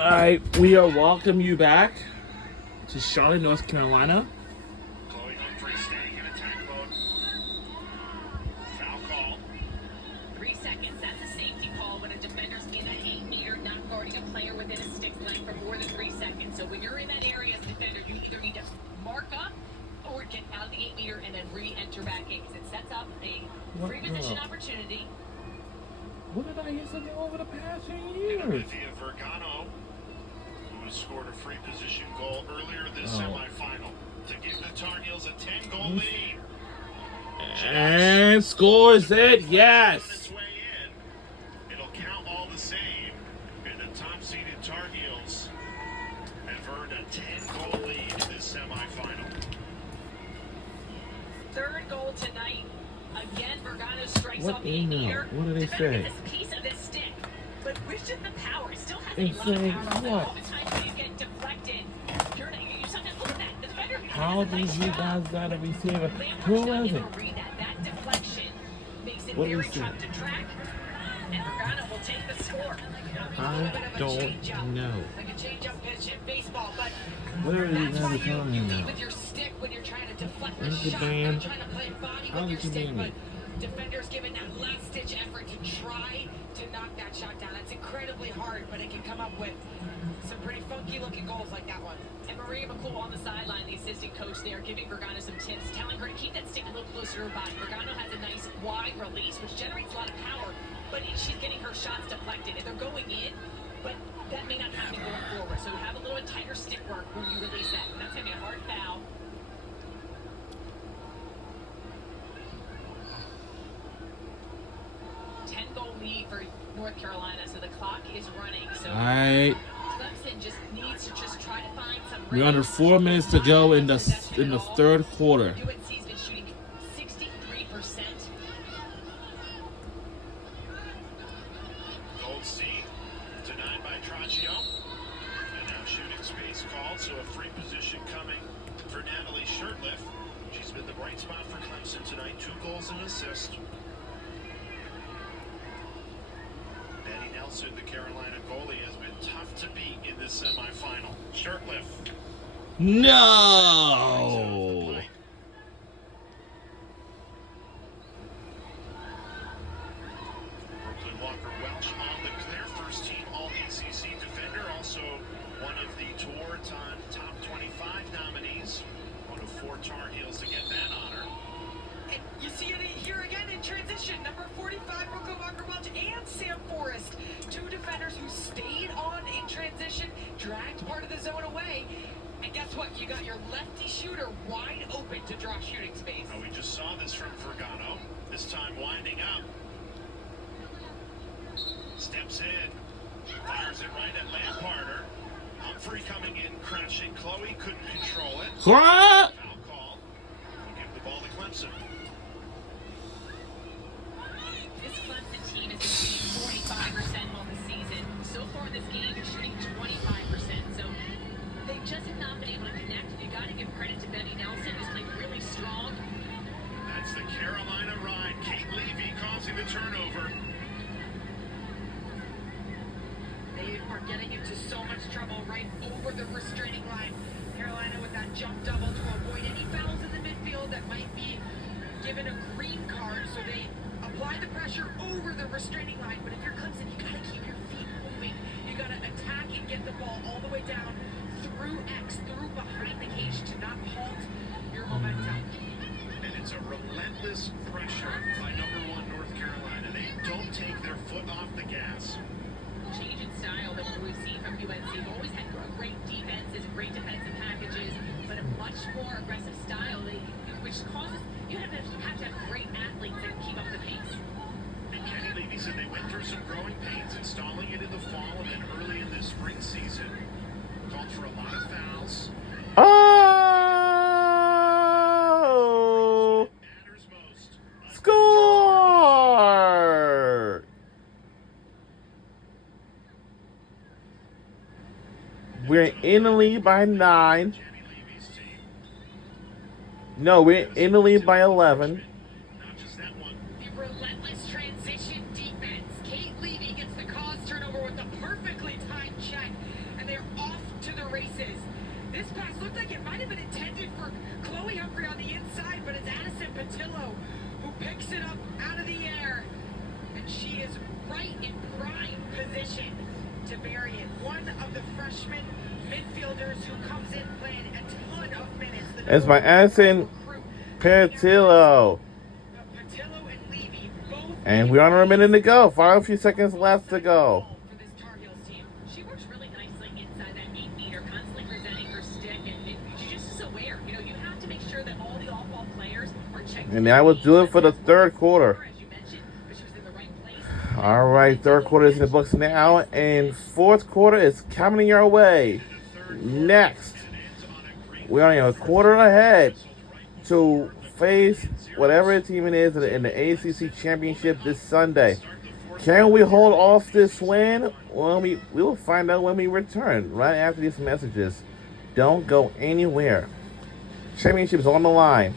Alright, we are welcome you back to Charlotte, North Carolina. Chloe Humphrey staying in attack mode. Foul call. 3 seconds, that's a safety call when a defender's in an 8-meter, not guarding a player within a stick length for more than 3 seconds. So when you're in that area as a defender, you either need to mark up or get out of the 8-meter and then re-enter back in because it sets up a free position opportunity. What did I hear something over the past 10 years? Olivia Vergano, who has scored a free position goal earlier this semifinal to give the Tar Heels a 10-goal lead. And scores it, On yes. its way in, it'll count all the same, and the top-seeded Tar Heels have earned a 10-goal lead in this semifinal. Third goal tonight. Again, Vergano strikes What off the email? 8-meter. What do they Defender say? gets this piece of this stick, but with just the power, still has They a lot say of power. But what? all the times when you get deflected, you sometimes look at that. The defender How does a did nice you job. guys got a receiver? Lampard's Who not was able it? to read that. That deflection makes it What very is it? tough to track. And Vergano will take the score. I don't know. Like a change-up pitch in baseball, but Where are you that's why guys you telling me lead now? with your stick when you're trying to deflect the Where's the shot, band? not trying to play body How with your did you stick, ban but me? defenders giving that last-ditch effort to try to knock that shot down. That's incredibly hard, but it can come up with some pretty funky-looking goals like that one. And Maria McCool on the sideline, the assistant coach there, giving Vergano some tips, telling her to keep that stick a little closer to her body. Vergano has a nice wide release, which generates a lot of power, but she's getting her shots deflected, and they're going in, but that may not happen going forward. So have a little bit tighter stick work when you release that, and that's going to be a hard foul. Goal lead for North Carolina, so the clock is running. So Alright. Clemson just needs to try to find some. We're under 4 minutes to go in the third quarter. UNC's been shooting 63%. Goldstein denied by Traccio. And now shooting space called, so a free position coming for Natalie Shirtliff. She's been the bright spot for Clemson tonight. 2 goals and an assist. Betty Nelson, the Carolina goalie, has been tough to beat in this semifinal. Shirtliff. No! Brooklyn Walker Welsh on the clear first team All-ACC defender, also one of the tour top 25 nominees, one of 4 Tar Heels to get that honor. And you see it here again in transition. Number 45, Brooklyn Walker Welch, and Sam Forrest. 2 defenders who stayed on in transition, dragged part of the zone away. And guess what? You got your lefty shooter wide open to draw shooting space. We just saw this from Vergano, this time winding up. Steps in, fires it right at Lamparter. Humphrey coming in, crashing. Chloe couldn't control it. What? Foul call. We'll give the ball to Clemson. This Clemson team has been shooting 45% on the season. So far in this game, they're shooting 25%. So they just have not been able to connect. You got to give credit to Betty Nelson, who's played really strong. That's the Carolina ride. Kate Levy causing the turnover. They are getting into so much trouble right over the restraining line. Carolina with that jump double to avoid any fouls in the midfield that might be given a green card. So they apply the pressure over the restraining line. But if you're Clemson, you got to keep your feet moving. You got to attack and get the ball all the way down through X, through behind the cage to not halt your momentum. And it's a relentless pressure by number 1 North Carolina. They don't take their foot off the gas. Change in style that we've seen from UNC. They've always had great defenses, great defensive packages, but a much more aggressive style, which causes you have to have great athletes that keep up the pace. And Kenny Levy said they went through some growing pains, installing it in the fall and then early in the spring season. Called for a lot of fouls. Oh! Matters most. Score! We're in the lead by 9. Kenny Levy's team. No, we're in the lead by 11. Not just that one. The relentless transition defense. Kate Levy gets the cause turnover with a perfectly timed check. they're off to the races. This pass looked like it might have been intended for Chloe Humphrey on the inside, but it's Addison Patillo who picks it up out of the air. And she is right in prime position to bury it. One of the freshman midfielders who comes in playing a ton of minutes. It's my Addison Patillo. Patillo and Levy both. And we're under a minute to go. 5 few seconds left to go. For this Tar Heels team. She works really nicely inside that 8-meter, constantly presenting her stick, and she just is aware. You know, you have to make sure that all the off-ball players are checking. And that will do it for the third quarter. As you mentioned, but she was in the right place. All right, third quarter is in the books now, and fourth quarter is coming your way. Next, we're only a quarter ahead to face whatever team it is in the ACC Championship this Sunday. Can we hold off this win? Well, we will find out when we return, right after these messages. Don't go anywhere. Championship is on the line.